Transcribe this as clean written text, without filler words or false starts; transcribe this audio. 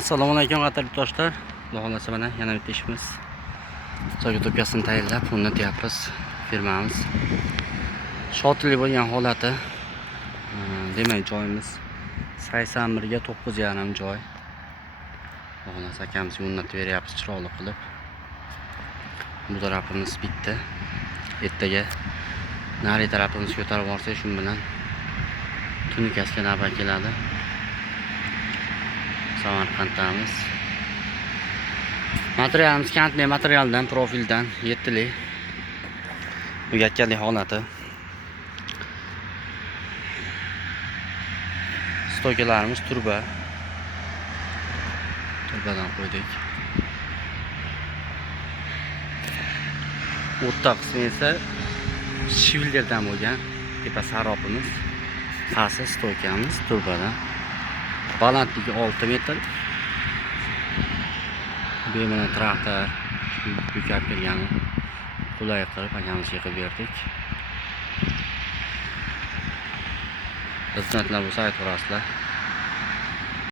Assalomu alaykum qadrli do'stlar. Xudo xolasa mana yana bitta ishimiz. Zo'g'to'kasini tayyorlab, uni deyapmiz firmamiz. Shotli bo'lgan holati. Demak, joyimiz 81 ga 9,5 joy. Xudo xolasa akamizga o'rnatib beryapmiz chiroyli qilib. Bu tarafimiz bitta. Ertaga nari tarafimiz ko'tarib borsak, shu bilan tunikasiga navbat keladi. Samarqanddamiz. Materialimiz kantli materialdan, profildan 7 lik. Bu yakkali holati. Stokalarimiz turba. Turbadan qo'ydik. O'rta qismi esa shivlerdan bo'lgan. Tepa sarobimiz, pasti stokamiz turbadan. Balandligi 6 metr. Bemalol traktor yukab kelgani qulay qilib akamizga qilib berdik. Xizmatlar bo'lsa aytaverasizlar.